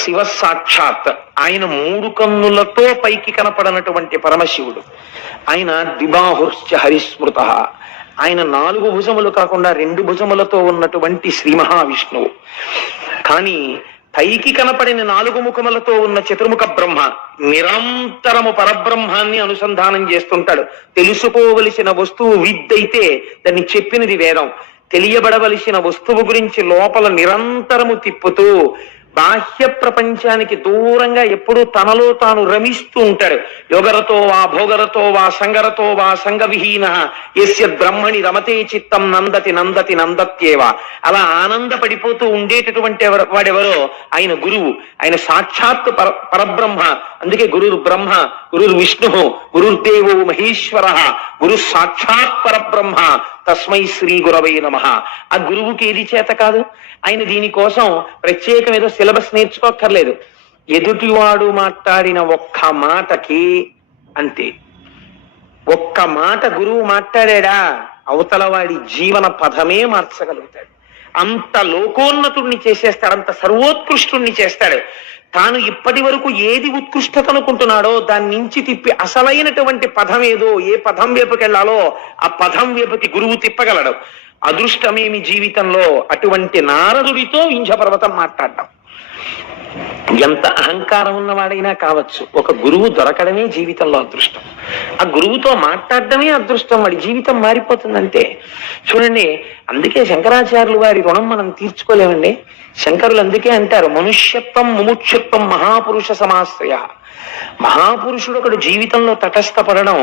శివ సాక్షాత్ ఆయన మూడు కన్నులతో పైకి కనపడనటువంటి పరమశివుడు. ఆయన ద్విబాహుశ్చ హరిస్మృత. ఆయన నాలుగు భుజములు కాకుండా రెండు భుజములతో ఉన్నటువంటి శ్రీ మహావిష్ణువు. కానీ పైకి కనపడిన నాలుగు ముఖములతో ఉన్న చతుర్ముఖ బ్రహ్మ నిరంతరము పరబ్రహ్మాన్ని అనుసంధానం చేస్తుంటాడు. తెలుసుకోవలసిన వస్తువు విద్దైతే దాన్ని చెప్పినది వేదం. తెలియబడవలసిన వస్తువు గురించి లోపల నిరంతరము తిప్పుతూ బాహ్య ప్రపంచానికి దూరంగా ఎప్పుడూ తనలో తాను రమిస్తూ ఉంటాడు. యోగరతో వా భోగరతో వా సంగరతో వా సంగవిహీన యస్య బ్రహ్మణి రమతే చిత్తం నందతి నందతి నందత్యేవ. అలా ఆనందపడిపోతూ ఉండేటటువంటి వాడెవరో ఆయన గురువు. ఆయన సాక్షాత్ పరబ్రహ్మ. అందుకే గురుర్ బ్రహ్మ, గురుర్ విష్ణు, గురుర్దేవో మహేశ్వర, గురు సాక్షాత్ పరబ్రహ్మ తస్మై శ్రీ గురవై నమః. ఆ గురువుకి ఏది చేత కాదు. ఆయన దీనికోసం ప్రత్యేకం ఏదో సిలబస్ నేర్చుకోక్కర్లేదు. ఎదుటివాడు మాట్లాడిన ఒక్క మాటకి అంతే. ఒక్క మాట గురువు మాట్లాడా అవతల వాడి జీవన పదమే మార్చగలుగుతాడు. అంత లోకోన్నతుణ్ణి చేసేస్తాడు, అంత సర్వోత్కృష్టుణ్ణి చేస్తాడు. తాను ఇప్పటి వరకు ఏది ఉత్కృష్టత అనుకుంటున్నాడో దాని నుంచి తిప్పి అసలైనటువంటి పదం ఏదో, ఏ పదం వైపుకి వెళ్ళాలో ఆ పదం వైపుకి గురువు తిప్పగలడు. అదృష్టమేమి జీవితంలో అటువంటి నారదుడితో వింధ్య పర్వతం మాట్లాడటం. ఎంత అహంకారం ఉన్నవాడైనా కావచ్చు, ఒక గురువు దొరకడమే జీవితంలో అదృష్టం. ఆ గురువుతో మాట్లాడడమే అదృష్టం. వాడి జీవితం మారిపోతుందంటే చూడండి. అందుకే శంకరాచార్యులు వారి రుణం మనం తీర్చుకోలేమండి. శంకరులు అందుకే అంటారు, మనుష్యత్వం ముముక్షత్వం మహాపురుష సమాశ్రయ. మహాపురుషుడు ఒకడు జీవితంలో తటస్థపడడం,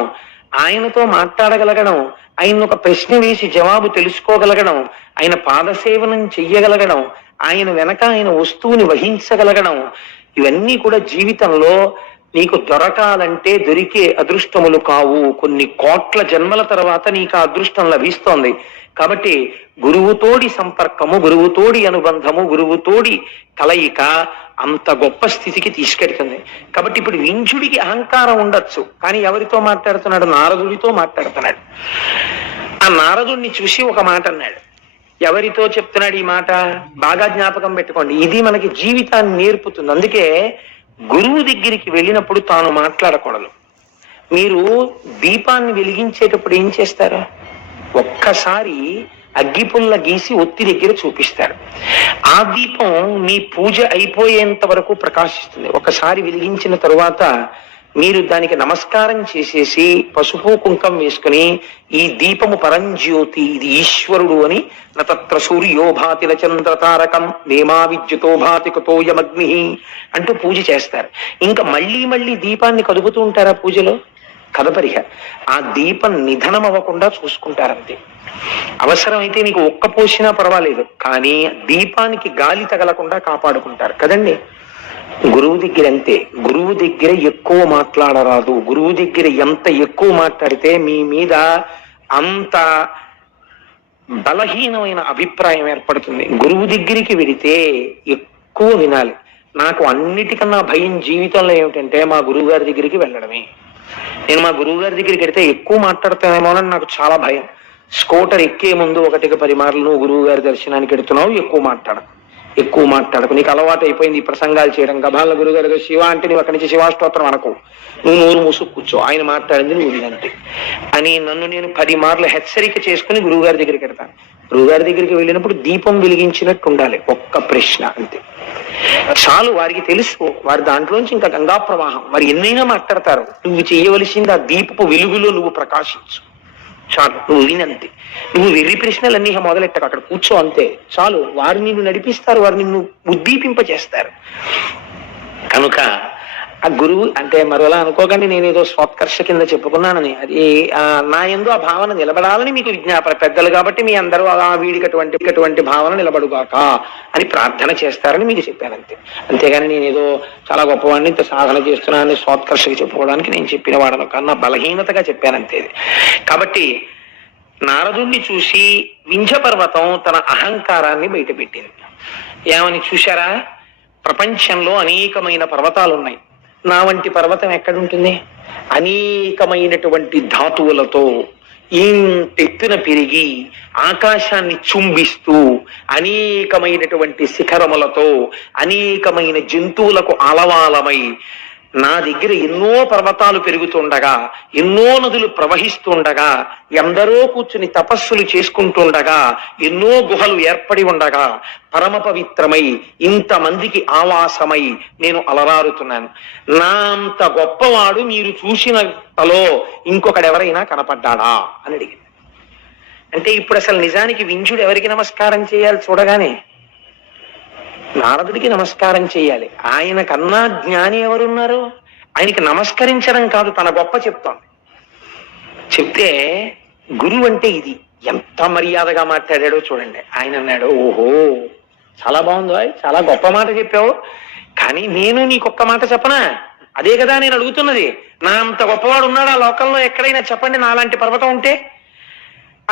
ఆయనతో మాట్లాడగలగడం, ఆయన ఒక ప్రశ్న వేసి జవాబు తెలుసుకోగలగడం, ఆయన పాదసేవనం చెయ్యగలగడం, ఆయన వెనక ఆయన వస్తువుని వహించగలగడం, ఇవన్నీ కూడా జీవితంలో నీకు దొరకాలంటే దొరికే అదృష్టములు కావు. కొన్ని కోట్ల జన్మల తర్వాత నీకు ఆ అదృష్టం లభిస్తోంది. కాబట్టి గురువుతోడి సంపర్కము, గురువుతోడి అనుబంధము, గురువుతోడి కలయిక అంత గొప్ప స్థితికి తీసుకెడుతుంది. కాబట్టి ఇప్పుడు వింధ్యుడికి అహంకారం ఉండొచ్చు, కానీ ఎవరితో మాట్లాడుతున్నాడు? నారదుడితో మాట్లాడుతున్నాడు. ఆ నారదుడిని చూసి ఒక మాట అన్నాడు. ఎవరితో చెప్తున్నాడు ఈ మాట? బాగా జ్ఞాపకం పెట్టుకోండి. ఇది మనకి జీవితాన్ని నేర్పుతుంది. అందుకే గురువు దగ్గరికి వెళ్ళినప్పుడు తాను మాట్లాడకూడదు. మీరు దీపాన్ని వెలిగించేటప్పుడు ఏం చేస్తారు? ఒక్కసారి అగ్గిపుల్ల గీసి ఒత్తి దగ్గర చూపిస్తారు. ఆ దీపం మీ పూజ అయిపోయేంత వరకు ప్రకాశిస్తుంది. ఒకసారి వెలిగించిన తరువాత మీరు దానికి నమస్కారం చేసేసి పసుపు కుంకం వేసుకుని, ఈ దీపము పరంజ్యోతి, ఇది ఈశ్వరుడు అని, నతత్ర సూర్యో భాతి చంద్ర తారకం నేమా విద్యుతో భాతి కుతోయమగ్ని అంటూ పూజ చేస్తారు. ఇంకా మళ్ళీ మళ్ళీ దీపాన్ని కదుపుతూ ఉంటారా పూజలో? కదపరిహ. ఆ దీపం నిధనం అవ్వకుండా చూసుకుంటారంతే. అవసరమైతే నీకు ఒక్క పోసినా పర్వాలేదు, కానీ దీపానికి గాలి తగలకుండా కాపాడుకుంటారు కదండి. గురువు దగ్గర అంతే. గురువు దగ్గర ఎక్కువ మాట్లాడరాదు. గురువు దగ్గర ఎంత ఎక్కువ మాట్లాడితే మీ మీద అంత బలహీనమైన అభిప్రాయం ఏర్పడుతుంది. గురువు దగ్గరికి వెడితే ఎక్కువ వినాలి. నాకు అన్నిటికన్నా భయం జీవితంలో ఏమిటంటే మా గురువు గారి దగ్గరికి వెళ్ళడమే. నేను మా గురువు గారి దగ్గరికి వెడితే ఎక్కువ మాట్లాడతానేమోనని నాకు చాలా భయం. స్కూటర్ ఎక్కే ముందు 1-10 మార్లు నువ్వు గురువు గారి దర్శనానికి వెడుతున్నావు, ఎక్కువ మాట్లాడకు, నీకు అలవాటు అయిపోయింది ఈ ప్రసంగాలు చేయడం. గభాల గురుగారు శివ అంటే నువ్వు అక్కడి నుంచి శివాష్టోత్రం అనకు, నువ్వు నోరు మూసుకు కూర్చో, ఆయన మాట్లాడింది నువ్వు వినంతే అని నన్ను నేను 10 మార్లు హెచ్చరిక చేసుకుని గురువుగారి దగ్గరికి వెడతాను. గురువుగారి దగ్గరికి వెళ్ళినప్పుడు దీపం వెలిగించినట్టు ఉండాలి. ఒక్క ప్రశ్న అంతే చాలు. వారికి తెలుసు, వారి దాంట్లోంచి ఇంకా గంగా ప్రవాహం. వారు ఎన్నైనా మాట్లాడతారు. నువ్వు చేయవలసింది ఆ దీపపు వెలుగులో నువ్వు ప్రకాశించు చాలు. నువ్వు వినంతే. నువ్వు వెర్రి ప్రశ్నలన్నీ మొదలెట్టక అక్కడ కూర్చో అంతే చాలు. వారు నిన్ను నడిపిస్తారు, వారు నిన్ను ఉద్దీపింపజేస్తారు. కనుక ఆ గురువు అంటే మరోలా అనుకోకండి, నేనేదో స్వోత్కర్ష కింద చెప్పుకున్నానని. అది నా యందు ఆ భావన నిలబడాలని మీకు విజ్ఞాపన. పెద్దలు కాబట్టి మీ అందరూ ఆ వీడికి అటువంటి భావన నిలబడుగాక అని ప్రార్థన చేస్తారని మీకు చెప్పానంతే. అంతేగాని నేనేదో చాలా గొప్పవాడిని ఇంత సాధన చేస్తున్నానని స్వోత్కర్షకి చెప్పుకోవడానికి నేను చెప్పిన వాడను కన్నా బలహీనతగా చెప్పానంతే. కాబట్టి నారదుణ్ణి చూసి వింధ్య పర్వతం తన అహంకారాన్ని బయటపెట్టింది. ఏమని చూశారా? ప్రపంచంలో అనేకమైన పర్వతాలు ఉన్నాయి. నా వంటి పర్వతం ఎక్కడుంటుంది? అనేకమైనటువంటి ధాతువులతో ఇంతెత్తున పెరిగి ఆకాశాన్ని చుంబిస్తూ అనేకమైనటువంటి శిఖరములతో అనేకమైన జంతువులకు ఆలవాలమై నా దగ్గర ఎన్నో పర్వతాలు పెరుగుతుండగా, ఎన్నో నదులు ప్రవహిస్తుండగా, ఎందరో కూర్చుని తపస్సులు చేసుకుంటుండగా, ఎన్నో గుహలు ఏర్పడి ఉండగా, పరమ పవిత్రమై ఇంతమందికి ఆవాసమై నేను అలరారుతున్నాను. నా అంత గొప్పవాడు మీరు చూసినలో ఇంకొకడెవరైనా కనపడ్డాడా అని అడిగింది. అంటే ఇప్పుడు అసలు నిజానికి వింజుడు ఎవరికి నమస్కారం చేయాలి? చూడగానే నారదుడికి నమస్కారం చేయాలి. ఆయన కన్నా జ్ఞాని ఎవరున్నారు? ఆయనకి నమస్కరించడం కాదు, తన గొప్ప చెప్తాను. చెప్తే గురువు అంటే ఇది ఎంత మర్యాదగా మాట్లాడాడో చూడండి. ఆయన అన్నాడు, ఓహో చాలా బాగుందో, చాలా గొప్ప మాట చెప్పావు, కానీ నేను నీకొక్క మాట చెప్పనా? అదే కదా నేను అడుగుతున్నది. నా అంత గొప్పవాడు ఉన్నాడా లోకంలో ఎక్కడైనా? చెప్పండి నాలాంటి పర్వతం ఉంటే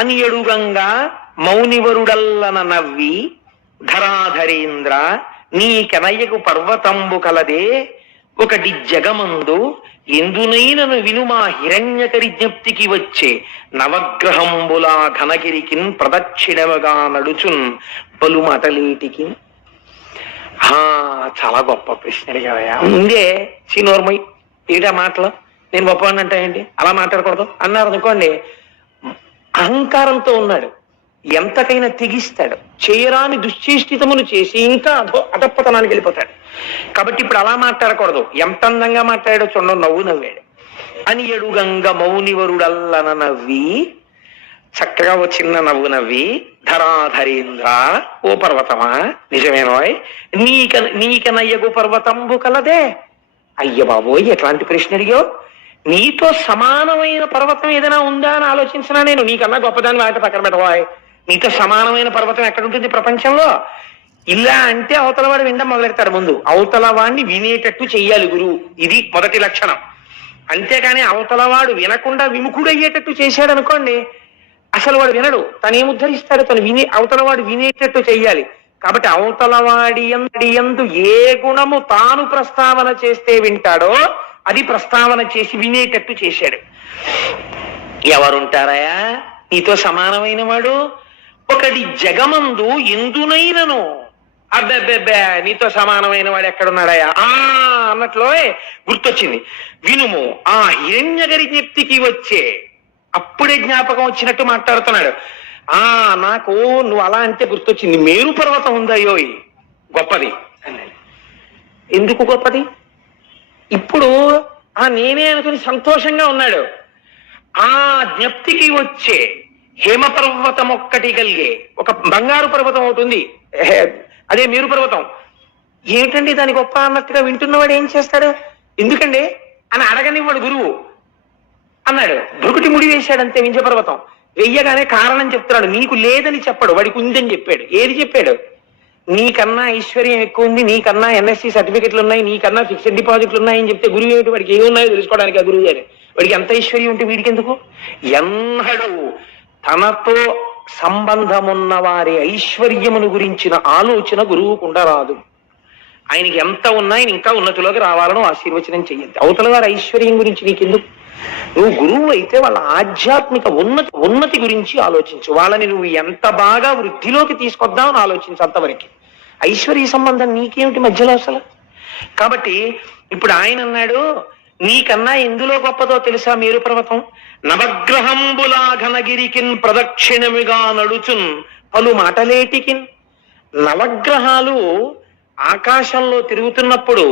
అని ఎడుగంగా మౌనివరుడల్లన నవ్వి ధరాధరేంద్ర నీకెనయ్యకు పర్వతంబు కలదే ఒకటి జగమందు ఎందునైనను వినుమా హిరణ్యకరి జ్ఞప్తికి వచ్చే నవగ్రహంబులా ఘనగిరికిన్ ప్రదక్షిణముగా నడుచున్ పలుమటలేటికి. చాలా గొప్ప ప్రశ్న అడిగావయ్యా. ముందే చీనోర్మై ఏటా మాటలు, నేను గొప్పవాడిని అంటే ఏంటి, అలా మాట్లాడకూడదు అన్నారు అనుకోండి. అహంకారంతో ఉన్నాడు, ఎంతకైనా తెగిస్తాడు, చేయరాని దుశ్చేష్టితములు చేసి ఇంకా అధప్పతనానికి వెళ్ళిపోతాడు. కాబట్టి ఇప్పుడు అలా మాట్లాడకూడదు. ఎంత అందంగా మాట్లాడాడో చూడండి, నవ్వు నవ్వాడు. అని ఎడుగంగ మౌనివరుడల్లన నవ్వి, చక్కగా ఓ చిన్న నవ్వు నవ్వి, ధరాధరేంద్ర ఓ పర్వతమా నిజమేనోయ్ నీకనయ్యగు పర్వతంబు కలదే. అయ్య బాబోయ్ ఎట్లాంటి ప్రశ్న అడిగో. నీతో సమానమైన పర్వతం ఏదైనా ఉందా అని ఆలోచించినా నేను. నీకన్నా గొప్పదాన్ని వాటి పక్కన పెట్టవాయ్. నీతో సమానమైన పర్వతం ఎక్కడుంటుంది ప్రపంచంలో? ఇలా అంటే అవతల వాడు వినడం మొదలెడతాడు. ముందు అవతల వాడిని వినేటట్టు చెయ్యాలి గురువు, ఇది మొదటి లక్షణం. అంతేకాని అవతల వాడు వినకుండా విముఖుడయ్యేటట్టు చేశాడు అనుకోండి, అసలు వాడు వినడు. తను ఏముద్ధరిస్తాడు? తను అవతల వాడు వినేటట్టు చెయ్యాలి. కాబట్టి అవతల వాడి యందు ఏ గుణము తాను ప్రస్తావన చేస్తే వింటాడో అది ప్రస్తావన చేసి వినేటట్టు చేశాడు. ఎవరుంటారయా నీతో సమానమైన వాడు? ఒకటి జగమందు ఎందునైనను, అబ్బెబ్బెబ్బే నీతో సమానమైన వాడు ఎక్కడున్నాడయా అన్నట్లో గుర్తొచ్చింది. వినుము ఆ హిరణ్యగరి జ్ఞప్తికి వచ్చే, అప్పుడే జ్ఞాపకం వచ్చినట్టు మాట్లాడుతున్నాడు. నాకు నువ్వు అలా అంటే గుర్తొచ్చింది, మేరు పర్వతం ఉందయ్యోయ్ గొప్పది అన్నాడు. ఎందుకు గొప్పది? ఇప్పుడు నేనే అనుకుని సంతోషంగా ఉన్నాడు. ఆ జ్ఞప్తికి వచ్చే హేమపర్వతం ఒక్కటి కలిగే ఒక బంగారు పర్వతం ఒకటి ఉంది, అదే మేరు పర్వతం. ఏమిటండి దాని గొప్ప అన్నట్టుగా వింటున్నవాడు ఏం చేస్తాడు? ఎందుకండి అని అడగనివాడు గురువు. అన్నాడు, భృకుటి ముడి వేశాడంతే వింజ పర్వతం. వెయ్యగానే కారణం చెప్తున్నాడు. నీకు లేదని చెప్పాడు, వాడికి ఉందని చెప్పాడు. ఏది చెప్పాడు? నీకన్నా ఐశ్వర్యం ఎక్కువ ఉంది, నీకన్నా ఎన్ఎస్సి సర్టిఫికెట్లు ఉన్నాయి, నీకన్నా ఫిక్స్డ్ డిపాజిట్లు ఉన్నాయని చెప్తే గురువు ఏమిటి? వాడికి ఏమున్నాయో తెలుసుకోవడానికి ఆ గురువు గారు. వాడికి ఎంత ఐశ్వర్యం ఉంటే వీడికి ఎందుకు? ఎన్నడూ తనతో సంబంధమున్న వారి ఐశ్వర్యమును గురించిన ఆలోచన గురువుకు ఉండరాదు. ఆయనకి ఎంత ఉన్నా ఆయన ఇంకా ఉన్నతిలోకి రావాలని ఆశీర్వచనం చెయ్యద్దు. అవతల వారి ఐశ్వర్యం గురించి నీకెందుకు? నువ్వు గురువు అయితే వాళ్ళ ఆధ్యాత్మిక ఉన్నతి గురించి ఆలోచించు. వాళ్ళని నువ్వు ఎంత బాగా వృద్ధిలోకి తీసుకొద్దామని ఆలోచించు. అంతవరకు ఐశ్వర్య సంబంధం నీకేమిటి మధ్యలో అసలు? కాబట్టి ఇప్పుడు ఆయన అన్నాడు, నీకన్నా ఎందులో గొప్పదో తెలుసా మేరు పర్వతం? నవగ్రహంబులా ఘనగిరికిన్ ప్రదక్షిణమిగా నడుచున్ పలు మాటలేటికిన్. నవగ్రహాలు ఆకాశంలో తిరుగుతున్నప్పుడు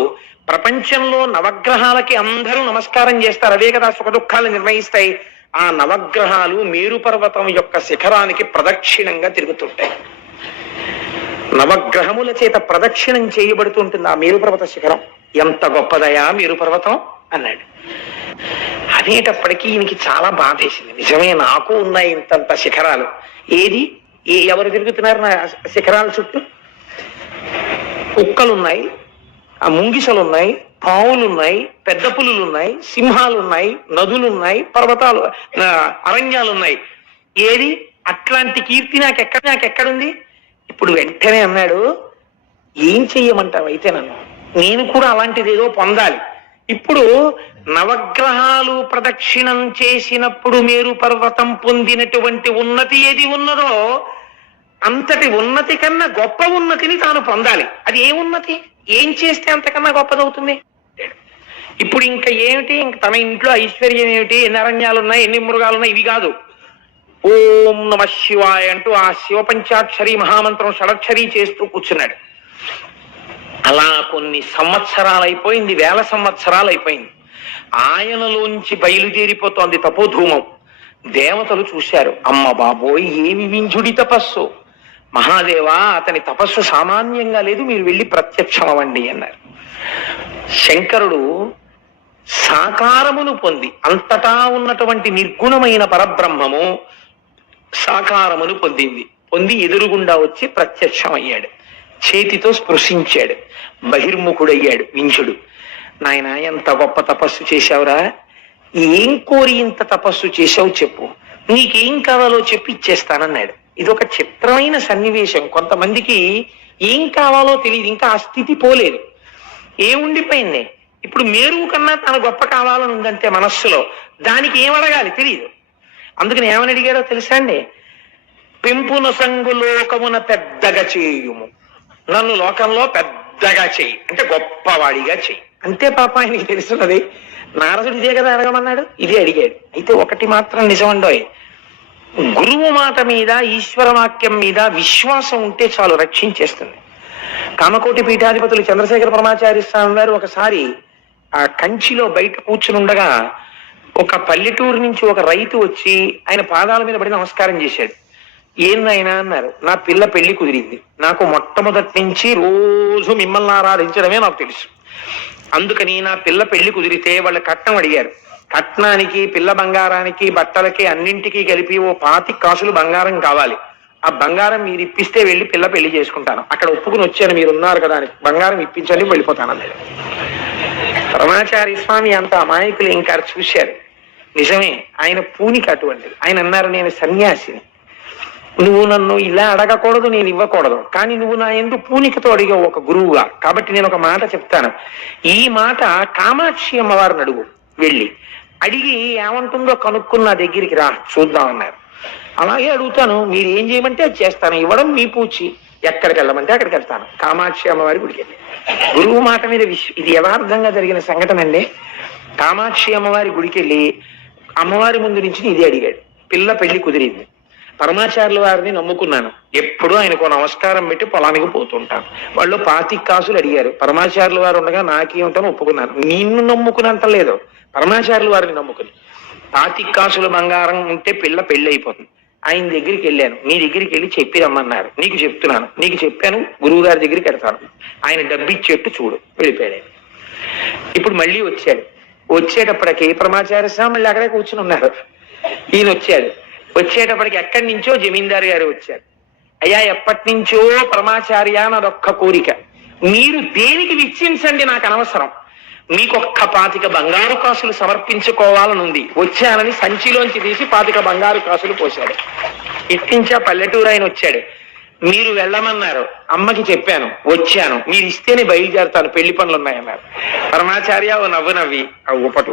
ప్రపంచంలో నవగ్రహాలకి అందరూ నమస్కారం చేస్తారు. అవే కదా సుఖ దుఃఖాలు నిర్ణయిస్తాయి. ఆ నవగ్రహాలు మేరు పర్వతం యొక్క శిఖరానికి ప్రదక్షిణంగా తిరుగుతుంటాయి. నవగ్రహముల చేత ప్రదక్షిణం చేయబడుతుంటుంది ఆ మేరు పర్వత శిఖరం. ఎంత గొప్పదయా మేరు పర్వతం అన్నాడు. అనేటప్పటికీ ఈయనకి చాలా బాధేసింది. నిజమే, నాకు ఉన్నాయి ఇంతంత శిఖరాలు. ఏది ఎవరు తిరుగుతున్నారు నా శిఖరాల చుట్టూ? కుక్కలున్నాయి, ముంగిసలున్నాయి, పావులున్నాయి, పెద్ద పులులున్నాయి, సింహాలున్నాయి, నదులున్నాయి, పర్వతాలు, అరణ్యాలున్నాయి. ఏది అట్లాంటి కీర్తి నాకెక్కడుంది? ఇప్పుడు వెంటనే అన్నాడు, ఏం చెయ్యమంటావు అయితే నన్ను? నేను కూడా అలాంటిది ఏదో పొందాలి. ఇప్పుడు నవగ్రహాలు ప్రదక్షిణం చేసినప్పుడు మేరు పర్వతం పొందినటువంటి ఉన్నతి ఏది ఉన్నదో అంతటి ఉన్నతి కన్నా గొప్ప ఉన్నతిని తాను పొందాలి. అది ఏ ఉన్నతి? ఏం చేస్తే అంతకన్నా గొప్పదవుతుంది? ఇప్పుడు ఇంకా ఏమిటి? ఇంక తన ఇంట్లో ఐశ్వర్యం ఏమిటి? ఎన్ని అరణ్యాలు ఉన్నాయి, ఎన్ని మృగాలు ఉన్నాయి, ఇవి కాదు. ఓం నమ శివాయ అంటూ ఆ శివ పంచాక్షరి మహామంత్రం షడక్షరి చేస్తూ కూర్చున్నాడు. అలా కొన్ని సంవత్సరాలు అయిపోయింది, వేల సంవత్సరాలు అయిపోయింది. ఆయనలోంచి బయలుదేరిపోతోంది తపోధూమం. దేవతలు చూశారు, అమ్మ బాబోయ్ ఏమి వింజుడి తపస్సు, మహాదేవా అతని తపస్సు సామాన్యంగా లేదు, మీరు వెళ్ళి ప్రత్యక్షం అవ్వండి అన్నారు. శంకరుడు సాకారమును పొంది, అంతటా ఉన్నటువంటి నిర్గుణమైన పరబ్రహ్మము సాకారమును పొంది ఎదురుగుండా వచ్చి ప్రత్యక్షం అయ్యాడు. చేతితో స్పృశించాడు, బహిర్ముఖుడయ్యాడు వించుడు. నాయన ఎంత గొప్ప తపస్సు చేశావురా, ఏం కోరి ఇంత తపస్సు చేశావు చెప్పు, నీకేం కావాలో చెప్పి ఇచ్చేస్తానన్నాడు. ఇదొక చిత్రమైన సన్నివేశం. కొంతమందికి ఏం కావాలో తెలియదు, ఇంకా ఆ స్థితి పోలేదు. ఏముండిపోయింది? ఇప్పుడు మేరువు కన్నా తన గొప్ప కావాలని ఉందంటే మనస్సులో, దానికి ఏం అడగాలి తెలియదు. అందుకని ఏమని అడిగాడో తెలుసా అండి? పెంపున సంగు లోకమున పెద్దగా చేయుము, నన్ను లోకంలో పెద్దగా చెయ్యి అంటే గొప్పవాడిగా చెయ్యి అంతే. పాప ఆయనకి తెలుసున్నది. నారదుడు ఇదే కదా అడగమన్నాడు, ఇదే అడిగాడు. అయితే ఒకటి మాత్రం నిజమండోయ్, గురువు మాట మీద ఈశ్వర వాక్యం మీద విశ్వాసం ఉంటే చాలు, రక్షించేస్తుంది. కామకోటి పీఠాధిపతులు చంద్రశేఖర పరమాచార్య స్వామి వారు ఒకసారి ఆ కంచిలో బయట కూర్చుని ఉండగా ఒక పల్లెటూరు నుంచి ఒక రైతు వచ్చి ఆయన పాదాల మీద పడి నమస్కారం చేశాడు. ఏందైనా అన్నారు, నా పిల్ల పెళ్లి కుదిరింది, నాకు మొట్టమొదటి నుంచి రోజు మిమ్మల్ని ఆరాధించడమే నాకు తెలుసు, అందుకని నా పిల్ల పెళ్లి కుదిరితే వాళ్ళ కట్నం అడిగారు. కట్నానికి, పిల్ల బంగారానికి, బట్టలకి అన్నింటికీ కలిపి ఓ 25 కాసులు బంగారం కావాలి. ఆ బంగారం మీరు ఇప్పిస్తే వెళ్ళి పిల్ల పెళ్లి చేసుకుంటాను, అక్కడ ఒప్పుకుని వచ్చాను, మీరు ఉన్నారు కదా అని బంగారం ఇప్పించండి వెళ్ళిపోతానన్నాడు. పరమాచార్య స్వామి అంత అమాయకులు ఇంకా చూశారు. నిజమే, ఆయన పూనికి అటువంటిది. ఆయన అన్నారు, నేను సన్యాసిని, నువ్వు నన్ను ఇలా అడగకూడదు, నేను ఇవ్వకూడదు, కానీ నువ్వు నా ఎందుకు పూనికతో అడిగావు ఒక గురువుగా, కాబట్టి నేను ఒక మాట చెప్తాను. ఈ మాట కామాక్షి అమ్మవారిని అడుగు, వెళ్ళి అడిగి ఏమంటుందో కనుక్కున్న నా దగ్గరికి రా చూద్దామన్నారు. అలాగే అడుగుతాను, మీరు ఏం చేయమంటే అది చేస్తాను, ఇవ్వడం మీ పూచి, ఎక్కడికి వెళ్ళమంటే అక్కడికి వెళ్తాను. కామాక్షి అమ్మవారి గుడికి వెళ్ళి గురువు మాట మీద ఇది యథార్థంగా జరిగిన సంఘటన అండి. కామాక్షి అమ్మవారి గుడికి వెళ్ళి అమ్మవారి ముందు నుంచి ఇది అడిగాడు. పిల్ల పెళ్లి కుదిరింది, పరమాచార్యుల వారిని నమ్ముకున్నాను, ఎప్పుడూ ఆయనకు నమస్కారం పెట్టి పొలానికి పోతుంటాను. వాళ్ళు 25 కాసులు అడిగారు, పరమాచార్యుల వారు ఉండగా నాకేమిటని ఒప్పుకున్నాను. నిన్ను నమ్ముకున్నంత లేదు, పరమాచార్యుల వారిని నమ్ముకుని 25 కాసుల బంగారం ఉంటే పిల్ల పెళ్లి అయిపోతుంది. ఆయన దగ్గరికి వెళ్ళాను, నీ దగ్గరికి వెళ్ళి చెప్పి రమ్మన్నారు, నీకు చెప్తున్నాను, నీకు చెప్పాను, గురువు గారి దగ్గరికి వెళ్తాను, ఆయన డబ్బిచ్చేట్టు చూడు, వెళ్ళిపోయాడు. ఇప్పుడు మళ్ళీ వచ్చాడు. వచ్చేటప్పటికి పరమాచార్య స్వామి మళ్ళీ అక్కడే కూర్చుని ఉన్నారు. ఈయన వచ్చాడు. వచ్చేటప్పటికి ఎక్కడి నుంచో జమీందారు గారు వచ్చారు. అయ్యా ఎప్పటి నుంచో పరమాచార్య నాదొక్క కోరిక, మీరు దేనికి విచ్చించండి నాకు అనవసరం, మీకు ఒక్క 25 బంగారు కాసులు సమర్పించుకోవాలని ఉంది, వచ్చానని సంచిలోంచి తీసి 25 బంగారు కాసులు పోశాడు. ఇట్టించా పల్లెటూరు ఆయన వచ్చాడు. మీరు వెళ్ళమన్నారు, అమ్మకి చెప్పాను, వచ్చాను, మీరు ఇస్తేనే బయలుదేరుతాను, పెళ్లి పనులు ఉన్నాయన్నారు. పరమాచార్య ఓ నవ్వు నవ్వి ఊపటి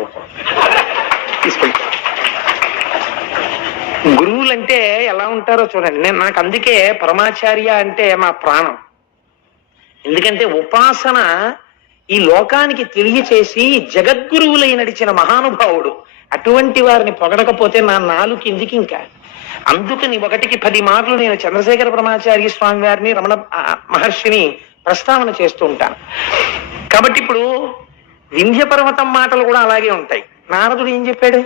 తీసుకెళ్ళి. గురువులంటే ఎలా ఉంటారో చూడండి. నాకు అందుకే పరమాచార్య అంటే మా ప్రాణం. ఎందుకంటే ఉపాసన ఈ లోకానికి తెలియచేసి జగద్గురువులై నడిచిన మహానుభావుడు. అటువంటి వారిని పొగడకపోతే నా నాలుగు కిందికి ఇంకా. అందుకని 1కి 10 మార్లు నేను చంద్రశేఖర పరమాచార్య స్వామి వారిని, రమణ మహర్షిని ప్రస్తావన చేస్తూ ఉంటాను. కాబట్టి ఇప్పుడు వింధ్య పర్వతం మాటలు కూడా అలాగే ఉంటాయి. నారదుడు ఏం చెప్పాడు?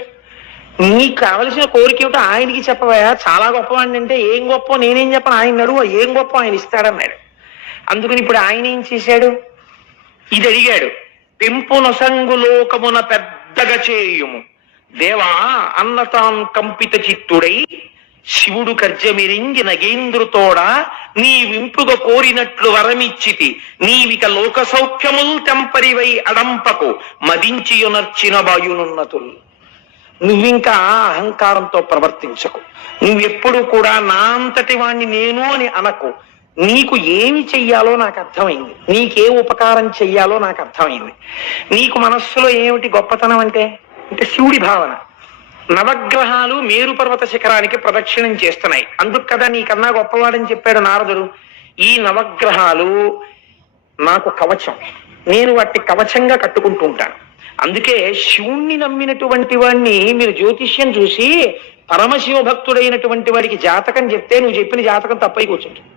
నీకు కావలసిన కోరిక ఏమిటో ఆయనకి చెప్పవా, చాలా గొప్పవాడిని అంటే ఏం గొప్ప నేనేం చెప్పను, ఆయన నడువు ఏం గొప్ప ఆయన ఇస్తాడన్నాడు. అందుకని ఇప్పుడు ఆయన ఏం చేశాడు? ఇది అడిగాడు, పెంపునొసంగు లోకమున పెద్దగా చేయుము దేవా అన్నతాన్ కంపిత చిత్తుడై శివుడు కర్జమిరింగి నగేంద్రుతోడ నీ వింపుగా కోరినట్లు వరమిచ్చితి, నీవిక లోక సౌఖ్యముల్ తెంపరివై అడంపకు మదించియునర్చిన వాయునున్నతులు. నువ్వింకా అహంకారంతో ప్రవర్తించకు, నువ్వెప్పుడు కూడా నా అంతటి వాణ్ణి నేను అని అనకు, నీకు ఏమి చెయ్యాలో నాకు అర్థమైంది, నీకే ఉపకారం చెయ్యాలో నాకు అర్థమైంది. నీకు మనస్సులో ఏమిటి గొప్పతనం అంటే అంటే శివుడి భావన. నవగ్రహాలు మేరు పర్వత శిఖరానికి ప్రదక్షిణం చేస్తున్నాయి, అందుకు కదా నీకన్నా గొప్పవాడని చెప్పాడు నారదుడు. ఈ నవగ్రహాలు నాకు కవచం, నేను వాటిని కవచంగా కట్టుకుంటూ ఉంటాను. అందుకే శివుణ్ణి నమ్మినటువంటి వాడిని మీరు జ్యోతిష్యం చూసి పరమశివ భక్తుడైనటువంటి వాడికి జాతకం చెప్తే నువ్వు చెప్పిన జాతకం తప్పై కూర్చుంటుంది.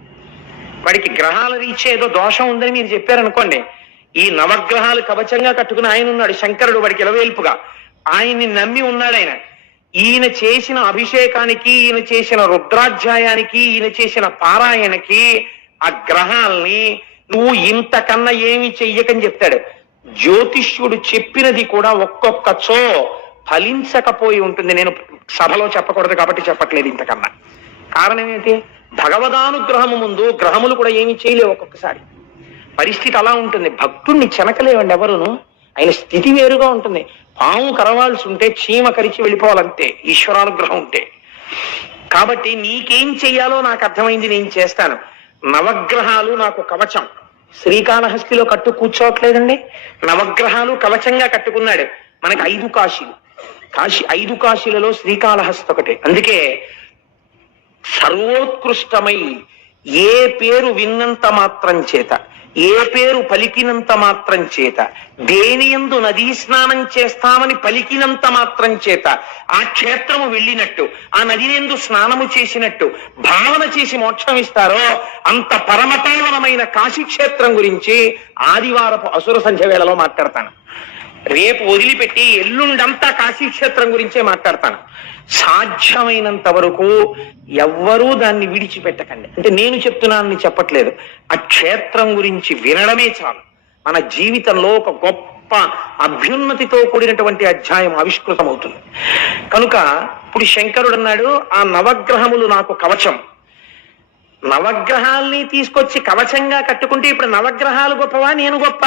వాడికి గ్రహాల రీత్యా ఏదో దోషం ఉందని మీరు చెప్పారనుకోండి, ఈ నవగ్రహాలు కవచంగా కట్టుకుని ఆయన ఉన్నాడు శంకరుడు, వాడికి ఇలవేల్పుగా ఆయన్ని నమ్మి ఉన్నాడు ఆయన. ఈయన చేసిన అభిషేకానికి, ఈయన చేసిన రుద్రాధ్యాయానికి, ఈయన చేసిన పారాయణకి ఆ గ్రహాల్ని నువ్వు ఇంతకన్నా ఏమి చెయ్యకని చెప్తాడు. జ్యోతిష్యుడు చెప్పినది కూడా ఒక్కొక్కచో ఫలించకపోయి ఉంటుంది. నేను సభలో చెప్పకూడదు కాబట్టి చెప్పట్లేదు ఇంతకన్నా. కారణం ఏంటి? భగవదానుగ్రహము ముందు గ్రహములు కూడా ఏమి చేయలేవు. ఒక్కొక్కసారి పరిస్థితి అలా ఉంటుంది. భక్తుణ్ణి చెనకలేవండి ఎవరును, ఆయన స్థితి వేరుగా ఉంటుంది. పాము కరవాల్సి ఉంటే చీమ కరిచి వెళ్ళిపోవాలంతే ఈశ్వరానుగ్రహం ఉంటే. కాబట్టి నీకేం చెయ్యాలో నాకు అర్థమైంది, నేను చేస్తాను. నవగ్రహాలు నాకు కవచం. శ్రీకాళహస్తిలో కట్టు కూర్చోవట్లేదండి, నవగ్రహాలు కవచంగా కట్టుకున్నాడు. మనకి 5 కాశీలు, 5 కాశీలలో శ్రీకాళహస్తి ఒకటే. అందుకే సర్వోత్కృష్టమై ఏ పేరు విన్నంత మాత్రం చేత, ఏ పేరు పలికినంత మాత్రం చేత, దేనియందు నదీ స్నానం చేస్తామని పలికినంత మాత్రం చేత ఆ క్షేత్రము వెళ్ళినట్టు, ఆ నదియందు స్నానము చేసినట్టు భావన చేసి మోక్షం ఇస్తారో అంత పరమపావనమైన కాశీక్షేత్రం గురించి ఆదివారపు అసుర సంధ్య వేళలో మాట్లాడతాను. రేపు వదిలిపెట్టి ఎల్లుండంతా కాశీక్షేత్రం గురించే మాట్లాడతాను. సాధ్యమైనంత వరకు ఎవ్వరూ దాన్ని విడిచిపెట్టకండి. అంటే నేను చెప్తున్నానని చెప్పట్లేదు, ఆ క్షేత్రం గురించి వినడమే చాలు. మన జీవితంలో ఒక గొప్ప అభ్యున్నతితో కూడినటువంటి అధ్యాయం ఆవిష్కృతం అవుతుంది. కనుక ఇప్పుడు శంకరుడు అన్నాడు, ఆ నవగ్రహములు నాకు కవచం. నవగ్రహాల్ని తీసుకొచ్చి కవచంగా కట్టుకుంటే ఇప్పుడు నవగ్రహాలు గొప్పవా నేను గొప్ప?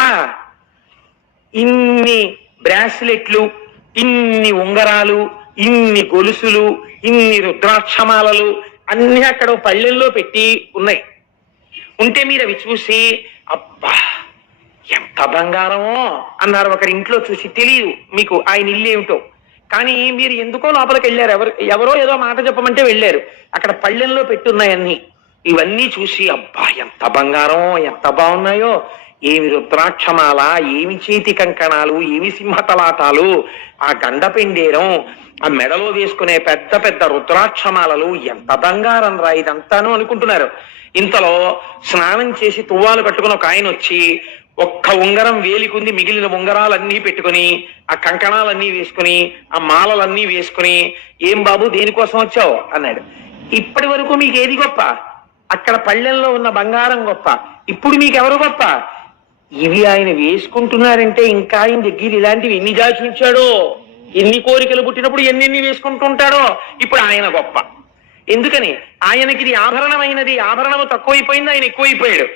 ఇన్ని బ్రాస్లెట్లు, ఇన్ని ఉంగరాలు, ఇన్ని గొలుసులు, ఇన్ని రుద్రాక్షమాలలు అన్ని అక్కడ పళ్ళెల్లో పెట్టి ఉన్నాయి. ఉంటే మీరు అవి చూసి అబ్బా ఎంత బంగారమో అన్నారు. ఒకరి ఇంట్లో చూసి తెలియదు మీకు ఆయన ఇల్లు ఏమిటో, కానీ మీరు ఎందుకో లోపలికి వెళ్ళారు, ఎవరో ఏదో మాట చెప్పమంటే వెళ్ళారు. అక్కడ పళ్ళెల్లో పెట్టున్నాయన్నీ. ఇవన్నీ చూసి అబ్బా ఎంత బంగారం, ఎంత బాగున్నాయో, ఏమి రుద్రాక్షమాల, ఏమి చేతి కంకణాలు, ఏమి సింహతలాటాలు, ఆ గండపెండేరం, ఆ మెడలో వేసుకునే పెద్ద పెద్ద రుద్రాక్షమాలలు, ఎంత బంగారం రా ఇదంతాను అనుకుంటున్నారు. ఇంతలో స్నానం చేసి తువ్వాలు కట్టుకుని ఒక ఆయన వచ్చి ఒక్క ఉంగరం వేలికుంది, మిగిలిన ఉంగరాలన్నీ పెట్టుకుని ఆ కంకణాలన్నీ వేసుకుని ఆ మాలలన్నీ వేసుకుని, ఏం బాబు దేనికోసం వచ్చావు అన్నాడు. ఇప్పటి వరకు మీకు ఏది గొప్ప? అక్కడ పళ్ళెంలో ఉన్న బంగారం గొప్ప. ఇప్పుడు మీకెవరు గొప్ప? ఇవి ఆయన వేసుకుంటున్నారంటే ఇంకా ఆయన దగ్గర ఇలాంటివి ఎన్ని దాచి ఉంచాడో, ఎన్ని కోరికలు పుట్టినప్పుడు ఎన్నెన్ని వేసుకుంటుంటాడో. ఇప్పుడు ఆయన గొప్ప. ఎందుకని? ఆయనకి ఇది ఆభరణమైనది, ఆభరణము తక్కువైపోయింది, ఆయన ఎక్కువైపోయాడు.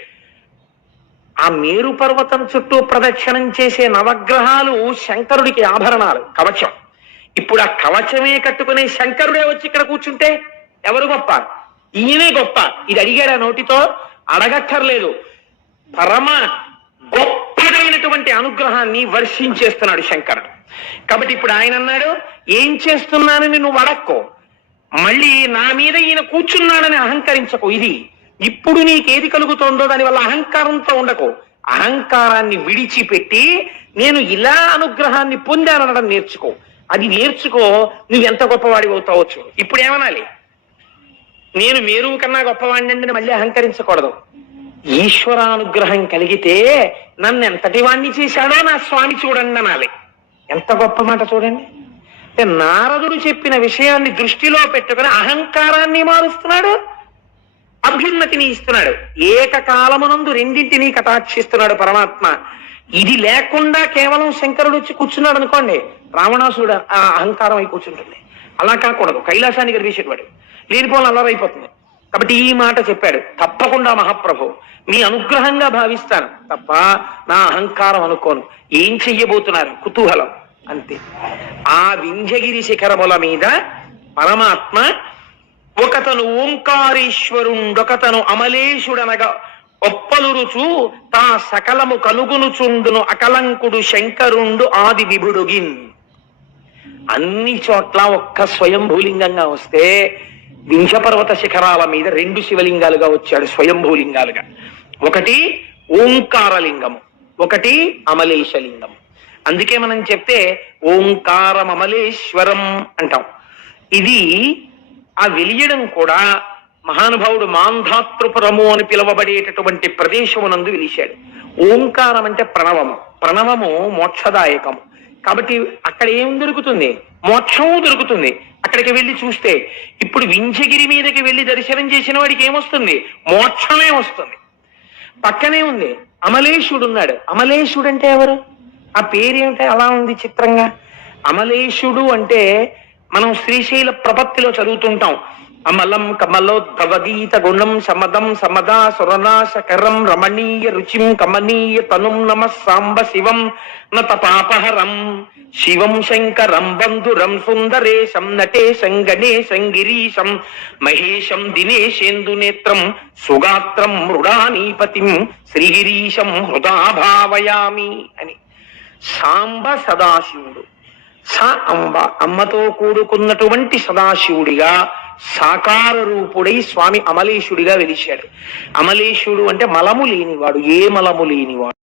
ఆ మేరు పర్వతం చుట్టూ ప్రదక్షిణం చేసే నవగ్రహాలు శంకరుడికి ఆభరణాలు, కవచం. ఇప్పుడు ఆ కవచమే కట్టుకునే శంకరుడే వచ్చి ఇక్కడ కూర్చుంటే ఎవరు గొప్ప? ఈయనే గొప్ప. ఇది అడిగాడు నోటితో, అడగక్కర్లేదు. పరమ గొప్పదైనటువంటి అనుగ్రహాన్ని వర్షించేస్తున్నాడు శంకరుడు. కాబట్టి ఇప్పుడు ఆయన అన్నాడు, ఏం చేస్తున్నానని నువ్వు అడక్కో, మళ్ళీ నా మీద ఈయన కూర్చున్నానని అహంకరించకు. ఇది ఇప్పుడు నీకేది కలుగుతోందో దానివల్ల అహంకారంతో ఉండకు. అహంకారాన్ని విడిచిపెట్టి నేను ఇలా అనుగ్రహాన్ని పొందాననడం నేర్చుకో. అది నేర్చుకో, నువ్వెంత గొప్పవాడివి అవుతావచ్చు. ఇప్పుడు ఏమనాలి? నేను మేరువు కన్నా గొప్పవాడిని మళ్ళీ అహంకరించకూడదు. ఈశ్వరానుగ్రహం కలిగితే నన్ను ఎంతటి వాణ్ణి చేశాడో నా స్వామి చూడండి అనాలి. ఎంత గొప్ప మాట చూడండి. అంటే నారదుడు చెప్పిన విషయాన్ని దృష్టిలో పెట్టుకుని అహంకారాన్ని మారుస్తున్నాడు, అభ్యున్నతిని ఇస్తున్నాడు. ఏకకాలమునందు రెండింటినీ కటాక్షిస్తున్నాడు పరమాత్మ. ఇది లేకుండా కేవలం శంకరుడు వచ్చి కూర్చున్నాడు అనుకోండి, రావణాసుడు ఆ అహంకారం అయి కూర్చుంటుంది. అలా కాకూడదు, కైలాసాన్ని గర్వించేవాడు లేనిపోలు అల్లరైపోతుంది. కాబట్టి ఈ మాట చెప్పాడు. తప్పకుండా మహాప్రభు మీ అనుగ్రహంగా భావిస్తాను తప్ప నా అహంకారం అనుకోను. ఏం చెయ్యబోతున్నారు? కుతూహలం అంతే. ఆ వింధ్యగిరి శిఖరముల మీద పరమాత్మ ఒకతను ఓంకారేశ్వరుండొకతను అమలేశుడనగా ఒప్పలురుచు తా సకలము కనుగునుచుండును అకలంకుడు శంకరుండు ఆది విభుడుగిన్. అన్ని చోట్ల ఒక్క స్వయంభూలింగంగా వస్తే వింధ్యపర్వత శిఖరాల మీద 2 శివలింగాలుగా వచ్చాడు స్వయంభూలింగాలుగా. ఒకటి ఓంకారలింగము, ఒకటి అమలేశలింగము. అందుకే మనం చెప్తే ఓంకారం అమలేశ్వరం అంటాం. ఇది ఆ వెలియడం కూడా మహానుభావుడు మాంధాతృపురము అని పిలువబడేటటువంటి ప్రదేశమునందు వెలిశాడు. ఓంకారం అంటే ప్రణవము, ప్రణవము మోక్షదాయకము. కాబట్టి అక్కడ ఏం దొరుకుతుంది? మోక్షము దొరుకుతుంది. అక్కడికి వెళ్ళి చూస్తే ఇప్పుడు వింధ్యగిరి మీదకి వెళ్ళి దర్శనం చేసిన వాడికి ఏమొస్తుంది? మోక్షమే వస్తుంది. పక్కనే ఉంది అమలేశుడు ఉన్నాడు. అమలేశుడు అంటే ఎవరు? ఆ పేరేమిటో అలా ఉంది చిత్రంగా. అమలేశుడు అంటే మనం శ్రీశైల ప్రపత్తిలో చదువుతుంటాం. అమలం కమలోద్భవగీత గుణం సమదం సమదా సురనాశకరం రమణీయ రుచిం కమనీయ తనుం నమ సాంబ శివం నత పాపహరం శివం శంకరం బంధురం సుందరేశం నటేశం గణేశం గిరీశం మహేశం దినేశేందు నేత్రం సుగాత్రం మృడానీపతిం శ్రీగిరీశం హృదా భావయామి అని. సాంబ సదాశివుడు, సా అంబ అమ్మతో కూడుకున్నటువంటి సదాశివుడిగా సాకార రూపుడై స్వామి అమలేశుడిగా వెలిశాడు. అమలేశుడు అంటే మలము లేనివాడు, ఏ మలము లేనివాడు.